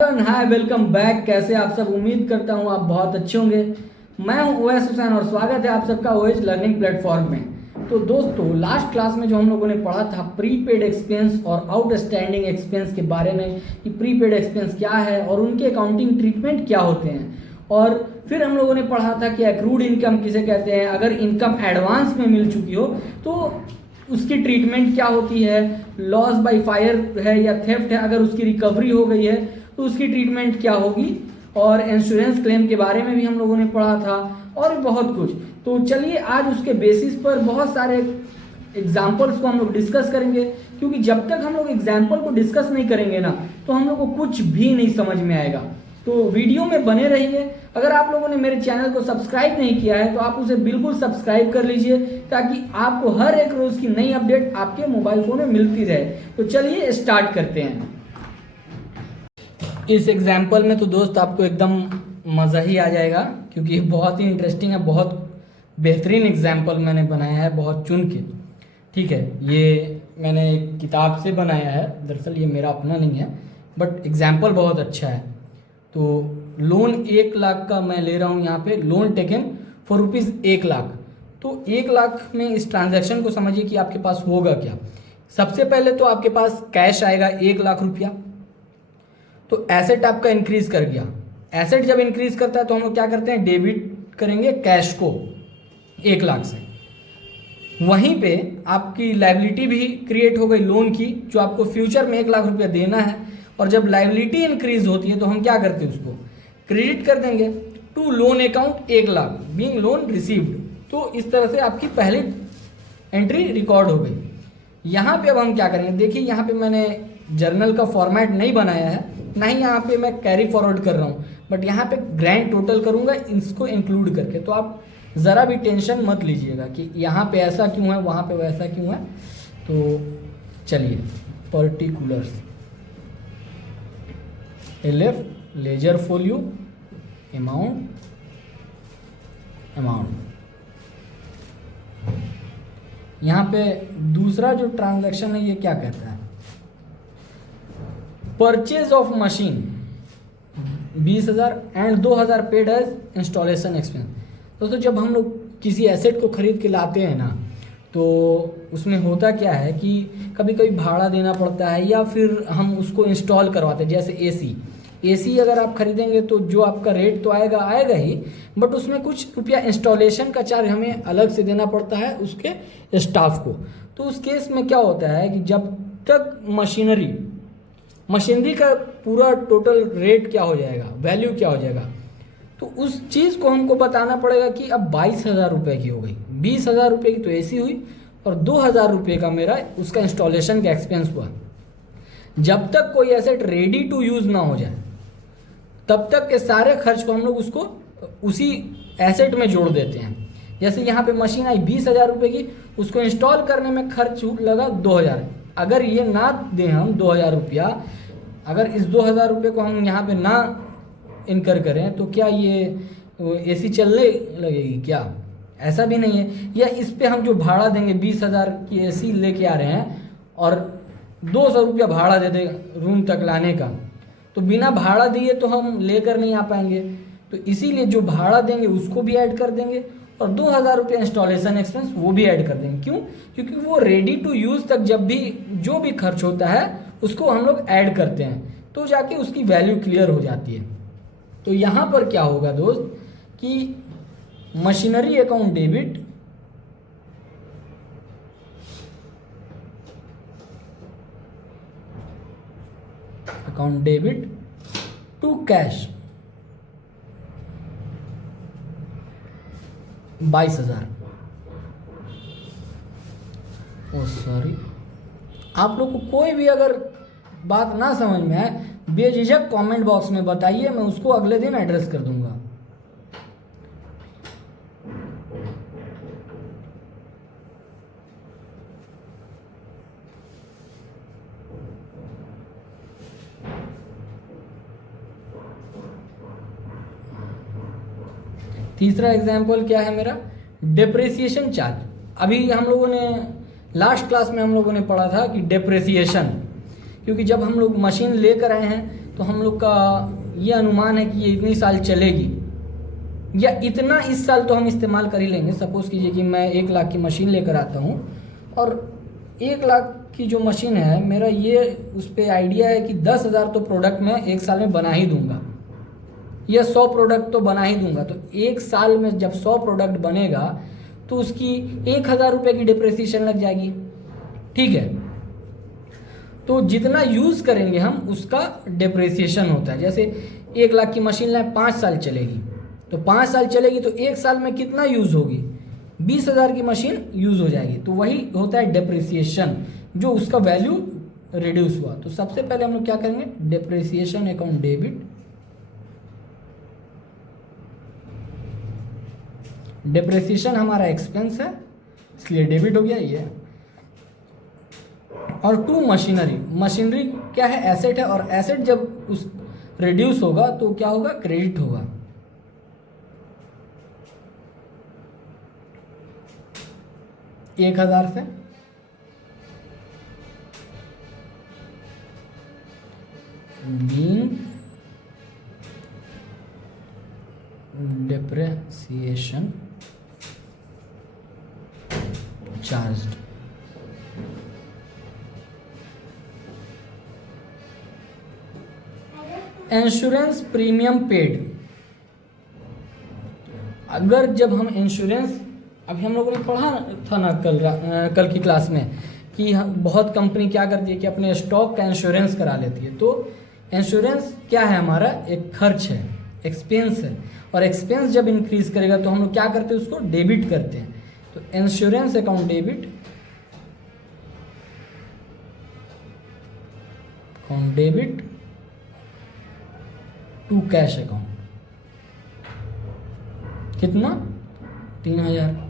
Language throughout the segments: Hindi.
Hi welcome back. कैसे आप सब? उम्मीद करता हूँ आप बहुत अच्छे होंगे। मैं हूँ ओएस हुसैन और स्वागत है आप सबका ओएस लर्निंग प्लेटफॉर्म में। तो दोस्तों, लास्ट क्लास में जो हम लोगों ने पढ़ा था प्रीपेड एक्सपेंस और आउटस्टैंडिंग एक्सपेंस के बारे में कि प्रीपेड एक्सपेंस क्या है और उनके अकाउंटिंग ट्रीटमेंट क्या होते हैं, और फिर हम लोगों ने पढ़ा था कि एक्रूड इनकम किसे कहते हैं, अगर इनकम एडवांस में मिल चुकी हो तो उसकी ट्रीटमेंट क्या होती है, लॉस बाय फायर है या थेफ्ट है, अगर उसकी रिकवरी हो गई है तो उसकी ट्रीटमेंट क्या होगी, और इंश्योरेंस क्लेम के बारे में भी हम लोगों ने पढ़ा था और भी बहुत कुछ। तो चलिए आज उसके बेसिस पर बहुत सारे एग्जाम्पल्स को हम लोग डिस्कस करेंगे, क्योंकि जब तक हम लोग एग्जाम्पल को डिस्कस नहीं करेंगे ना तो हम लोग को कुछ भी नहीं समझ में आएगा। तो वीडियो में बने रहिए। अगर आप लोगों ने मेरे चैनल को सब्सक्राइब नहीं किया है तो आप उसे बिल्कुल सब्सक्राइब कर लीजिए, ताकि आपको हर एक रोज की नई अपडेट आपके मोबाइल फोन में मिलती रहे। तो चलिए स्टार्ट करते हैं। इस एग्जाम्पल में तो दोस्त आपको एकदम मज़ा ही आ जाएगा, क्योंकि ये बहुत ही इंटरेस्टिंग है। बहुत बेहतरीन एग्जाम्पल मैंने बनाया है, बहुत चुन के। ठीक है, ये मैंने एक किताब से बनाया है, दरअसल ये मेरा अपना नहीं है, बट एग्जाम्पल बहुत अच्छा है। तो लोन 1 लाख का मैं ले रहा हूँ यहाँ पे, loan taken for rupees 1 lakh. तो 1 लाख में इस ट्रांजैक्शन को समझिए कि आपके पास होगा क्या। सबसे पहले तो आपके पास कैश आएगा 1 लाख रुपया। तो एसेट आपका इंक्रीज कर गया। एसेट जब इंक्रीज करता है तो हम लोग क्या करते हैं, डेबिट करेंगे कैश को 1 लाख से। वहीं पे आपकी लायबिलिटी भी क्रिएट हो गई लोन की, जो आपको फ्यूचर में 1 लाख रुपया देना है। और जब लायबिलिटी इंक्रीज होती है तो हम क्या करते हैं, उसको क्रेडिट कर देंगे to loan account 1 lakh being loan received. तो इस तरह से आपकी पहली एंट्री रिकॉर्ड हो गई। यहाँ पे अब हम क्या करेंगे, देखिए यहाँ पे मैंने जर्नल का फॉर्मेट नहीं बनाया है, ना ही यहाँ पे मैं कैरी फॉरवर्ड कर रहा हूँ, बट यहाँ पे ग्रैंड टोटल करूँगा इसको इंक्लूड करके। तो आप ज़रा भी टेंशन मत लीजिएगा कि यहाँ पे ऐसा क्यों है, वहाँ पे वैसा क्यों है। तो चलिए, particulars LF ledger folio amount यहाँ पे दूसरा जो ट्रांजैक्शन है ये क्या कहता है, purchase of machine 20,000 and 2,000 paid as installation expense. दोस्तों, जब हम लोग किसी एसेट को खरीद के लाते हैं ना, तो उसमें होता क्या है कि कभी कभी भाड़ा देना पड़ता है, या फिर हम उसको इंस्टॉल करवाते हैं। जैसे एसी अगर आप खरीदेंगे तो जो आपका रेट तो आएगा ही, बट उसमें कुछ रुपया इंस्टॉलेशन का चार्ज हमें अलग से देना पड़ता है उसके स्टाफ को। तो उस केस में क्या होता है कि जब तक मशीनरी का पूरा टोटल रेट क्या हो जाएगा, वैल्यू क्या हो जाएगा, तो उस चीज़ को हमको बताना पड़ेगा कि अब 22,000 रुपये की हो गई। 20,000 रुपये की तो एसी हुई और 2,000 रुपये का मेरा उसका इंस्टॉलेशन का एक्सपेंस हुआ। जब तक कोई एसेट रेडी टू यूज़ ना हो जाए तब तक के सारे खर्च को हम लोग उसको उसी एसेट में जोड़ देते हैं। जैसे यहाँ पे मशीन आई 20,000 रुपये की, उसको इंस्टॉल करने में खर्च लगा 2,000। अगर ये ना दें हम 2,000 रुपया, अगर इस 2,000 रुपये को हम यहाँ पे ना इनकर करें तो क्या ये एसी चलने लगेगी क्या? ऐसा भी नहीं है। या इस पे हम जो भाड़ा देंगे 20,000 की एसी लेके आ रहे हैं और 200 रुपया भाड़ा दे दे रूम तक लाने का, तो बिना भाड़ा दिए तो हम लेकर नहीं आ पाएंगे। तो इसीलिए जो भाड़ा देंगे उसको भी ऐड कर देंगे और 2,000 रुपया इंस्टॉलेशन एक्सपेंस वो भी ऐड कर देंगे। क्यों? क्योंकि वो रेडी टू यूज़ तक जब भी जो भी खर्च होता है उसको हम लोग ऐड करते हैं, तो जाके उसकी वैल्यू क्लियर हो जाती है। तो यहाँ पर क्या होगा दोस्त कि machinery account debit to cash 22,000। Oh sorry, आप लोग को कोई भी अगर बात ना समझ में आए बेझिझक कमेंट बॉक्स में बताइए, मैं उसको अगले दिन एड्रेस कर दूंगा। तीसरा एग्जाम्पल क्या है मेरा, डेप्रिसिएशन चार्ज। अभी हम लोगों ने लास्ट क्लास में हम लोगों ने पढ़ा था कि डेप्रिसिएशन, क्योंकि जब हम लोग मशीन लेकर आए हैं तो हम लोग का ये अनुमान है कि ये इतनी साल चलेगी, या इतना इस साल तो हम इस्तेमाल कर ही लेंगे। सपोज़ कीजिए कि मैं 1 लाख की मशीन लेकर आता हूँ और 1 लाख की जो मशीन है मेरा, ये उस पर आइडिया है कि 10,000 तो प्रोडक्ट मैं 1 साल में बना ही दूंगा, या 100 प्रोडक्ट तो बना ही दूंगा। तो 1 साल में जब 100 प्रोडक्ट बनेगा तो उसकी 1,000 रुपये की डिप्रिसिएशन लग जाएगी, ठीक है। तो जितना यूज़ करेंगे हम उसका डिप्रिसिएशन होता है। जैसे 1 लाख की मशीन लाए, 5 साल चलेगी, तो 5 साल चलेगी तो 1 साल में कितना यूज़ होगी, 20,000 की मशीन यूज़ हो जाएगी। तो वही होता है डिप्रिसिएशन, जो उसका वैल्यू रिड्यूस हुआ। तो सबसे पहले हम लोग क्या करेंगे, डिप्रिसिएशन अकाउंट डेबिट, डिप्रिसिएशन हमारा एक्सपेंस है इसलिए डेबिट हो गया ये। और टू मशीनरी, मशीनरी क्या है, एसेट है, और एसेट जब उस रिड्यूस होगा तो क्या होगा, क्रेडिट होगा। एक 1,000 से being depreciation charged, insurance premium paid. अगर जब हम इंश्योरेंस, अभी हम लोगों ने पढ़ा था ना कल की क्लास में कि बहुत कंपनी क्या करती है कि अपने स्टॉक का इंश्योरेंस करा लेती है। तो इंश्योरेंस क्या है, हमारा एक खर्च है, एक्सपेंस है, और एक्सपेंस जब इंक्रीज करेगा तो हम लोग क्या करते हैं, उसको डेबिट करते हैं। तो insurance account debit to cash account, कितना, 3,000।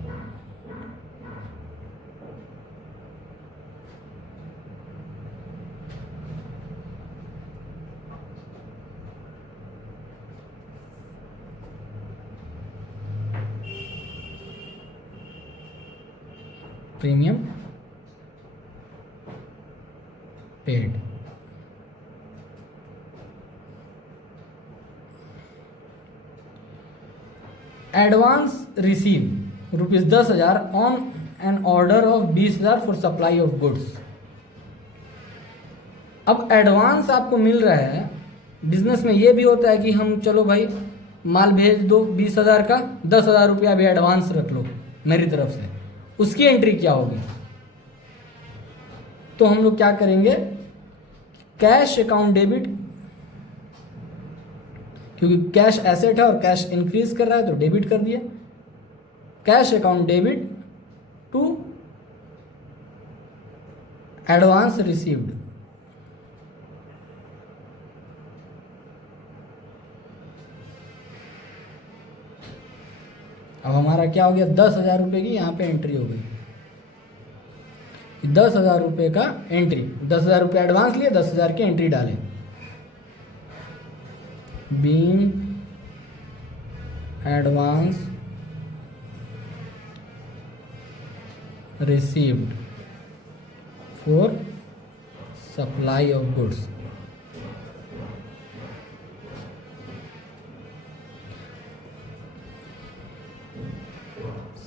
Premium paid, advance receive ₹10,000 on an order of 20,000 for supply of goods. अब एडवांस आपको मिल रहा है, बिजनेस में ये भी होता है कि हम चलो भाई माल भेज दो 20,000 का, 10,000 रुपया भी एडवांस रख लो मेरी तरफ से, उसकी एंट्री क्या होगी। तो हम लोग क्या करेंगे, कैश अकाउंट डेबिट, क्योंकि कैश एसेट है और कैश इंक्रीज कर रहा है तो डेबिट कर दिया, cash account debit to advance received. अब हमारा क्या हो गया, 10,000 रुपये की यहाँ पे एंट्री हो गई, 10,000 रुपये का एंट्री, 10,000 रुपये एडवांस लिए, 10,000 की एंट्री डाले, being advance received for supply of goods.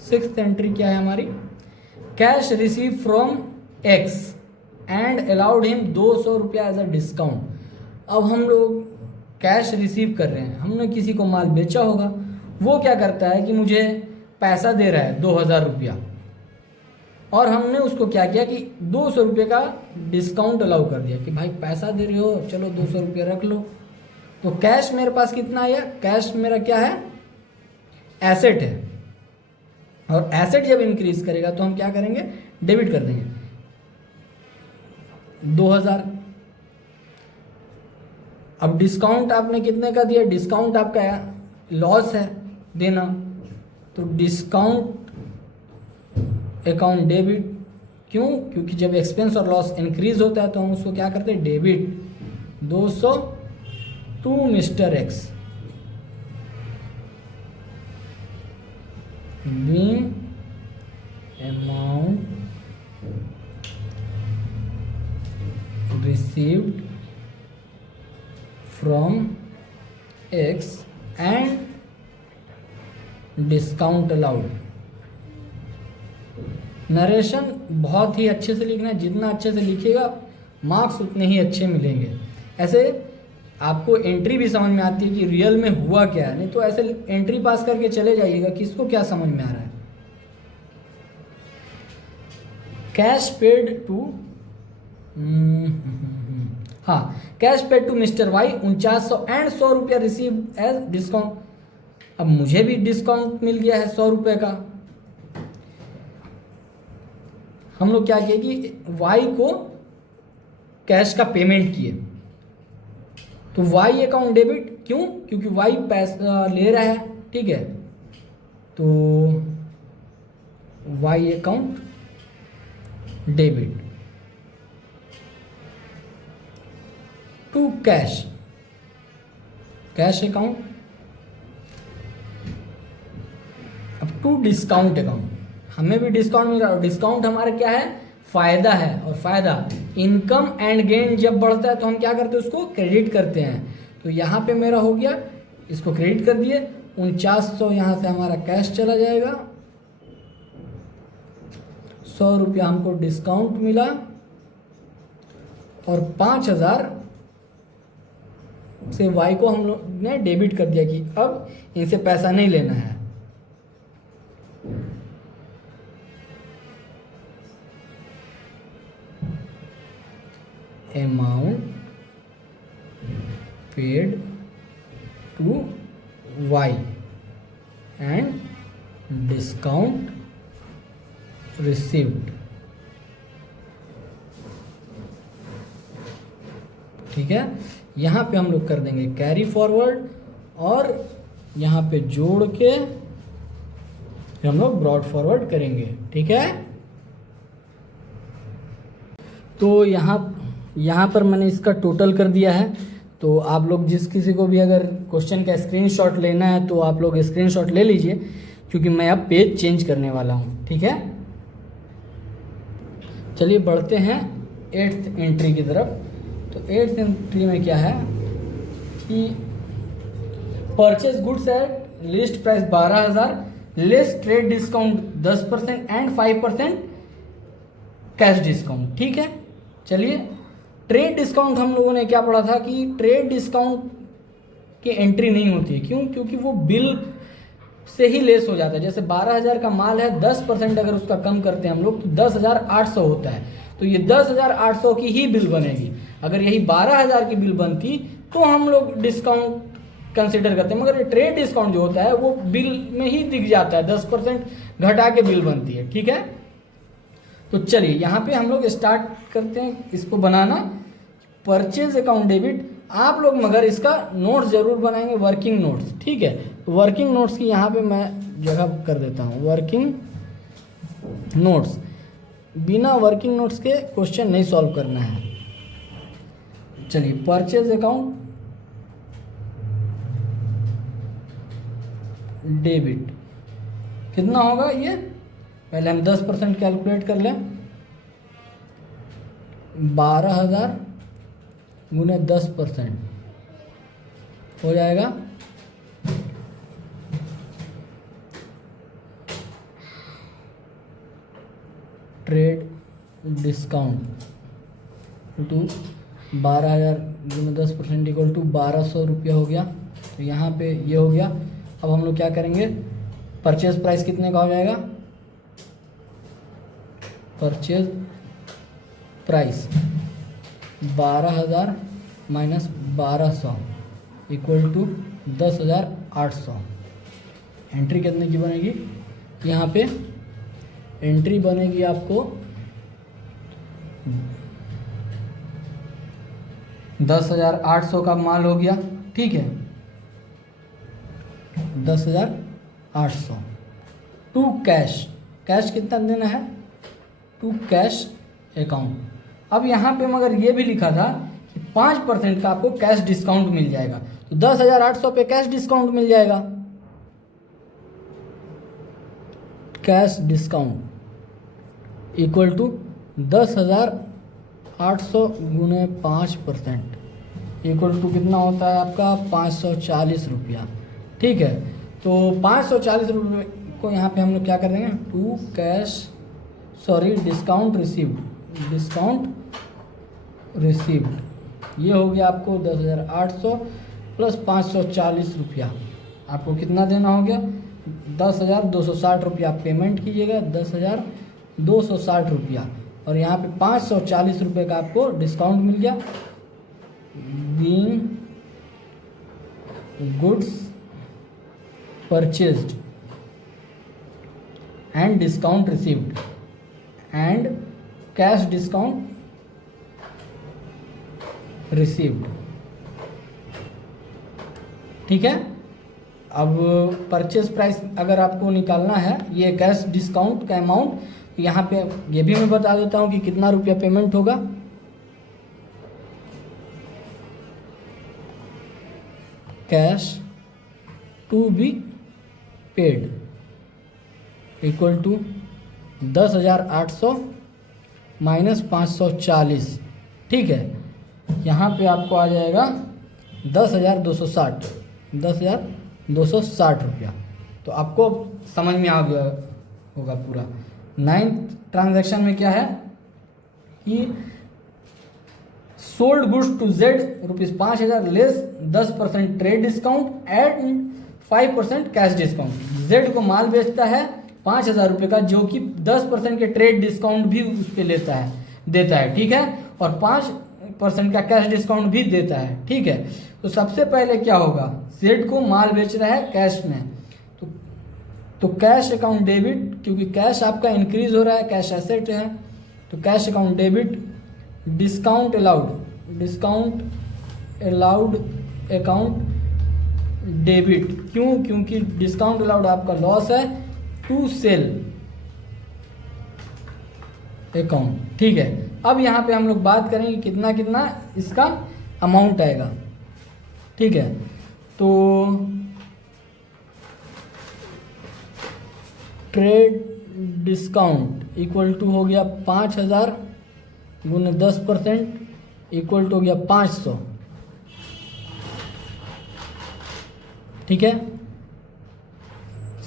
Sixth entry क्या है हमारी, cash receive from X and allowed him 200 रुपया एज अ डिस्काउंट। अब हम लोग कैश रिसीव कर रहे हैं, हमने किसी को माल बेचा होगा, वो क्या करता है कि मुझे पैसा दे रहा है 2,000 रुपया, और हमने उसको क्या किया कि 200 रुपये का डिस्काउंट अलाउ कर दिया कि भाई पैसा दे रहे हो, चलो 200 रुपये रख लो। तो कैश मेरे पास कितना आया, कैश मेरा क्या है, एसेट है, और एसेट जब इंक्रीज करेगा तो हम क्या करेंगे, डेबिट कर देंगे 2,000। अब डिस्काउंट आपने कितने का दिया, डिस्काउंट आपका लॉस है देना, तो डिस्काउंट अकाउंट डेबिट। क्यों, क्योंकि जब एक्सपेंस और लॉस इंक्रीज होता है तो हम उसको क्या करते हैं, debit 200 to mister X, being amount received from X and discount allowed. Narration बहुत ही अच्छे से लिखना है, जितना अच्छे से लिखिएगा मार्क्स उतने ही अच्छे मिलेंगे। ऐसे आपको एंट्री भी समझ में आती है कि रियल में हुआ क्या है, नहीं तो ऐसे एंट्री पास करके चले जाइएगा कि इसको क्या समझ में आ रहा है। कैश पेड टू, हाँ, cash paid to mister Y 4900 and 100 रुपया रिसीव एज डिस्काउंट। अब मुझे भी डिस्काउंट मिल गया है 100 रुपये का। हम लोग क्या किए कि वाई को कैश का पेमेंट किए, तो वाई अकाउंट डेबिट, क्यों? क्योंकि वाई पैसा ले रहा है, ठीक है, तो Y account debit to cash, cash account, अब टू डिस्काउंट अकाउंट। हमें भी डिस्काउंट मिल रहा है, और डिस्काउंट हमारा क्या है? फायदा है। और फायदा, इनकम एंड गेन जब बढ़ता है तो हम क्या करते हैं? उसको क्रेडिट करते हैं। तो यहाँ पे मेरा हो गया, इसको क्रेडिट कर दिए, 4900 यहाँ से हमारा कैश चला जाएगा, 100 रुपया हमको डिस्काउंट मिला, और 5000 से वाई को हम लोग ने डेबिट कर दिया कि अब इनसे पैसा नहीं लेना है। Amount paid to Y and discount received, ठीक है। यहाँ पे हम लोग कर देंगे कैरी फॉरवर्ड, और यहाँ पे जोड़ के फिर हम लोग ब्रॉड फॉरवर्ड करेंगे, ठीक है। तो यहाँ पर मैंने इसका टोटल कर दिया है। तो आप लोग जिस किसी को भी अगर क्वेश्चन का स्क्रीनशॉट लेना है तो आप लोग स्क्रीनशॉट ले लीजिए, क्योंकि मैं अब पेज चेंज करने वाला हूँ, ठीक है। चलिए बढ़ते हैं 8th एंट्री की तरफ। तो 8th एंट्री में क्या है कि purchase goods at least price 12,000 less trade discount 10% and 5% cash discount, ठीक है। चलिए, ट्रेड डिस्काउंट हम लोगों ने क्या पढ़ा था कि ट्रेड डिस्काउंट की एंट्री नहीं होती है। क्यों? क्योंकि वो बिल से ही लेस हो जाता है। जैसे 12,000 का माल है, 10% अगर उसका कम करते हैं हम लोग तो 10,800 होता है। तो ये 10,800 की ही बिल बनेगी। अगर यही 12,000 की बिल बनती तो हम लोग डिस्काउंट कंसिडर करते हैं, मगर ये ट्रेड डिस्काउंट जो होता है वो बिल में ही दिख जाता है, 10% घटा के बिल बनती है, ठीक है। तो चलिए यहाँ पे हम लोग स्टार्ट करते हैं इसको बनाना। परचेज अकाउंट डेबिट, आप लोग मगर इसका नोट्स जरूर बनाएंगे, वर्किंग नोट्स, ठीक है। वर्किंग नोट्स की यहाँ पे मैं जगह कर देता हूँ, वर्किंग नोट्स। बिना वर्किंग नोट्स के क्वेश्चन नहीं सॉल्व करना है। चलिए, परचेज अकाउंट डेबिट कितना होगा ये? पहले हम 10% कैलकुलेट कर लें। 12,000 गुने 10% हो जाएगा ट्रेड डिस्काउंट टू 12,000 गुने 10% इक्वल टू 1,200 रुपया हो गया। तो यहाँ पे ये हो गया। अब हम लोग क्या करेंगे? परचेज प्राइस कितने का हो जाएगा? Purchase price 12,000 minus 1,200 equal to 10,800। Entry कितने की बनेगी? यहाँ पे एंट्री बनेगी आपको 10,800 का माल हो गया, ठीक है। 10,800 टू कैश, कैश कितना देना है? To cash account. अब यहाँ पे मगर ये भी लिखा था कि 5% का आपको कैश डिस्काउंट मिल जाएगा, तो 10,800 पे कैश डिस्काउंट मिल जाएगा। कैश डिस्काउंट इक्वल टू 10,800 गुने 5%, इक्वल टू कितना होता है आपका 540 रुपया। ठीक है, तो 540 रुपये को यहाँ पे हम लोग क्या कर देंगे, to cash sorry discount received ये हो गया आपको 10,800 प्लस 540 रुपया, आपको कितना देना हो गया 10,260 रुपया आप पेमेंट कीजिएगा, 10,260 रुपया, और यहाँ पे 540 रुपये का आपको डिस्काउंट मिल गया। Being goods purchased and discount received and cash discount received. ठीक है, अब परचेज प्राइस अगर आपको निकालना है, ये कैश डिस्काउंट का अमाउंट यहाँ पे ये भी मैं बता देता हूँ कि कितना रुपया पेमेंट होगा। Cash to be paid equal to 10,800 minus 540। ठीक है, यहाँ पे आपको आ जाएगा 10,260 रुपया। तो आपको समझ में आ गया होगा पूरा। 9th ट्रांजैक्शन में क्या है कि sold goods to Z ₹5,000 less 10% trade discount and 5% cash discount. Z को माल बेचता है 5,000 रुपये का, जो कि 10% के ट्रेड डिस्काउंट भी उस पर देता है। ठीक है, और 5% का कैश डिस्काउंट भी देता है। ठीक है, तो सबसे पहले क्या होगा, जेड को माल बेच रहा है कैश में, तो कैश अकाउंट डेबिट, क्योंकि कैश आपका इंक्रीज हो रहा है, कैश एसेट है, तो cash account debit, discount allowed account debit. क्यों? क्योंकि डिस्काउंट अलाउड आपका लॉस है टू सेल अकाउंट। ठीक है, अब यहाँ पे हम लोग बात करेंगे कितना कितना इसका अमाउंट आएगा। ठीक है, तो ट्रेड डिस्काउंट इक्वल टू हो गया 5,000 गुने 10% इक्वल टू हो गया 500। ठीक है,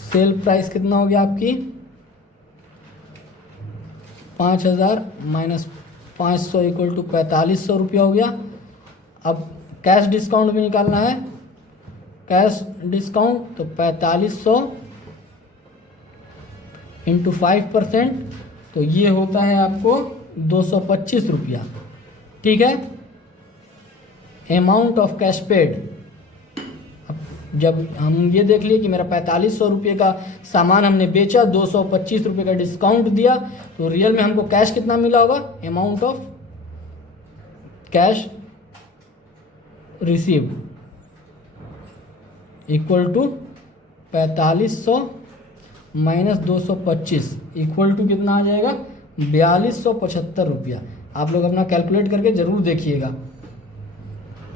सेल प्राइस कितना हो गया आपकी 5,000 माइनस 500 इक्वल टू 4,500 रुपया हो गया। अब कैश डिस्काउंट भी निकालना है, कैश डिस्काउंट तो 4,500 इंटू 5%, तो ये होता है आपको 225 रुपया। ठीक है, अमाउंट ऑफ कैश पेड, जब हम ये देख लिए कि मेरा 4,500 रुपये का सामान हमने बेचा, 225 रुपये का डिस्काउंट दिया, तो रियल में हमको कैश कितना मिला होगा, amount of cash received equal to 4,500 minus 225 equal to कितना आ जाएगा 4,275 रुपया। आप लोग अपना कैलकुलेट करके ज़रूर देखिएगा।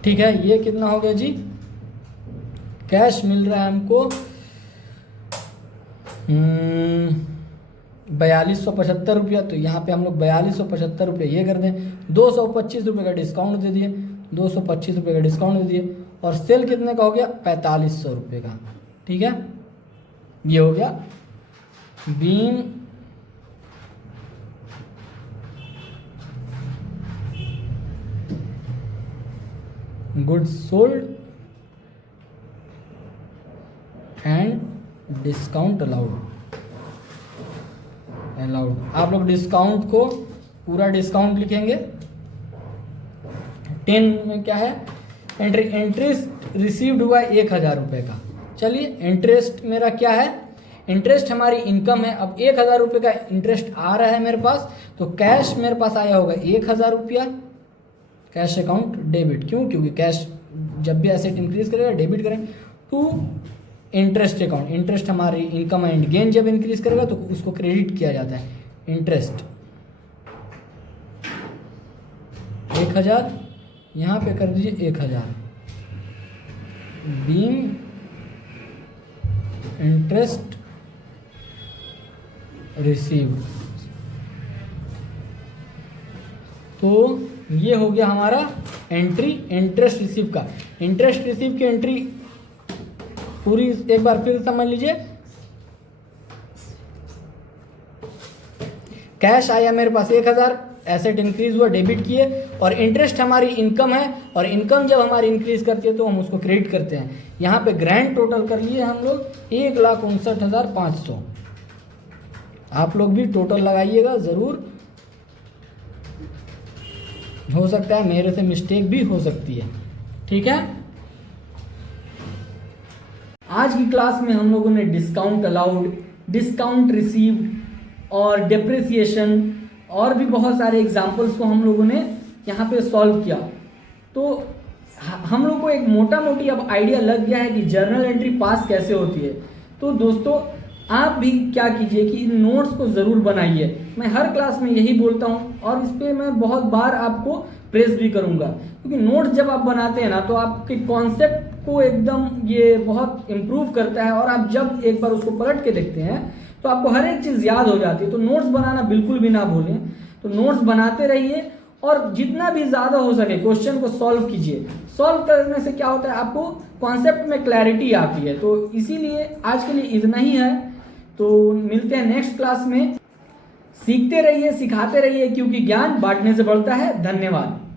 ठीक है, ये कितना हो गया जी, कैश मिल रहा है हमको 4,275 रुपया, तो यहाँ पे हम लोग 4,275 रुपये ये कर दें, 225 रुपये का डिस्काउंट दे दिए, 225 रुपये का डिस्काउंट दे दिए, और सेल कितने का हो गया 4,500 रुपये का। ठीक है, ये हो गया being goods sold and discount allowed. आप लोग डिस्काउंट को पूरा डिस्काउंट लिखेंगे। 10 में क्या है, इंटरेस्ट रिसीव्ड हुआ 1,000 रुपये का। चलिए, इंटरेस्ट मेरा क्या है, इंटरेस्ट हमारी इनकम है। अब 1,000 रुपये का इंटरेस्ट आ रहा है मेरे पास, तो कैश मेरे पास आया होगा 1,000 रुपया, कैश अकाउंट डेबिट। क्यों? क्योंकि कैश जब भी एसेट इंक्रीज करेगा डेबिट करेंगे, टू इंटरेस्ट अकाउंट, इंटरेस्ट हमारी इनकम एंड गेन जब इंक्रीज करेगा तो उसको क्रेडिट किया जाता है, इंटरेस्ट 1,000 यहाँ पे कर दीजिए 1,000 बीइंग इंटरेस्ट रिसीव्ड, तो ये हो गया हमारा एंट्री इंटरेस्ट रिसीव का। इंटरेस्ट रिसीव की एंट्री पूरी एक बार फिर समझ लीजिए। कैश आया मेरे पास 1000, एसेट इंक्रीज हुआ, डेबिट किए, और इंटरेस्ट हमारी इनकम है, और इनकम जब हमारी इंक्रीज करती है तो हम उसको क्रेडिट करते हैं। यहाँ पे ग्रैंड टोटल कर लिए हम लोग 1,59,500। आप लोग भी टोटल लगाइएगा ज़रूर, हो सकता है मेरे से मिस्टेक भी हो सकती है, ठीक है। आज की क्लास में हम लोगों ने डिस्काउंट अलाउड, डिस्काउंट रिसीव्ड और डिप्रिसिएशन और भी बहुत सारे एग्जाम्पल्स को हम लोगों ने यहाँ पे सॉल्व किया। तो हम लोग को एक मोटा मोटी अब आइडिया लग गया है कि जर्नल एंट्री पास कैसे होती है। तो दोस्तों आप भी क्या कीजिए कि इन नोट्स को ज़रूर बनाइए। मैं हर क्लास में यही बोलता हूँ और इस पर मैं बहुत बार आपको प्रेस भी करूँगा, क्योंकि नोट्स जब आप बनाते हैं ना तो आपके कॉन्सेप्ट को एकदम ये बहुत इम्प्रूव करता है, और आप जब एक बार उसको पलट के देखते हैं तो आपको हर एक चीज़ याद हो जाती है। तो नोट्स बनाना बिल्कुल भी ना भूलें। तो नोट्स बनाते रहिए और जितना भी ज़्यादा हो सके क्वेश्चन को सॉल्व कीजिए। सॉल्व करने से क्या होता है, आपको कॉन्सेप्ट में क्लैरिटी आती है। तो इसीलिए आज के लिए इतना ही है। तो मिलते हैं नेक्स्ट क्लास में। सीखते रहिए, सिखाते रहिए, क्योंकि ज्ञान बांटने से बढ़ता है। धन्यवाद।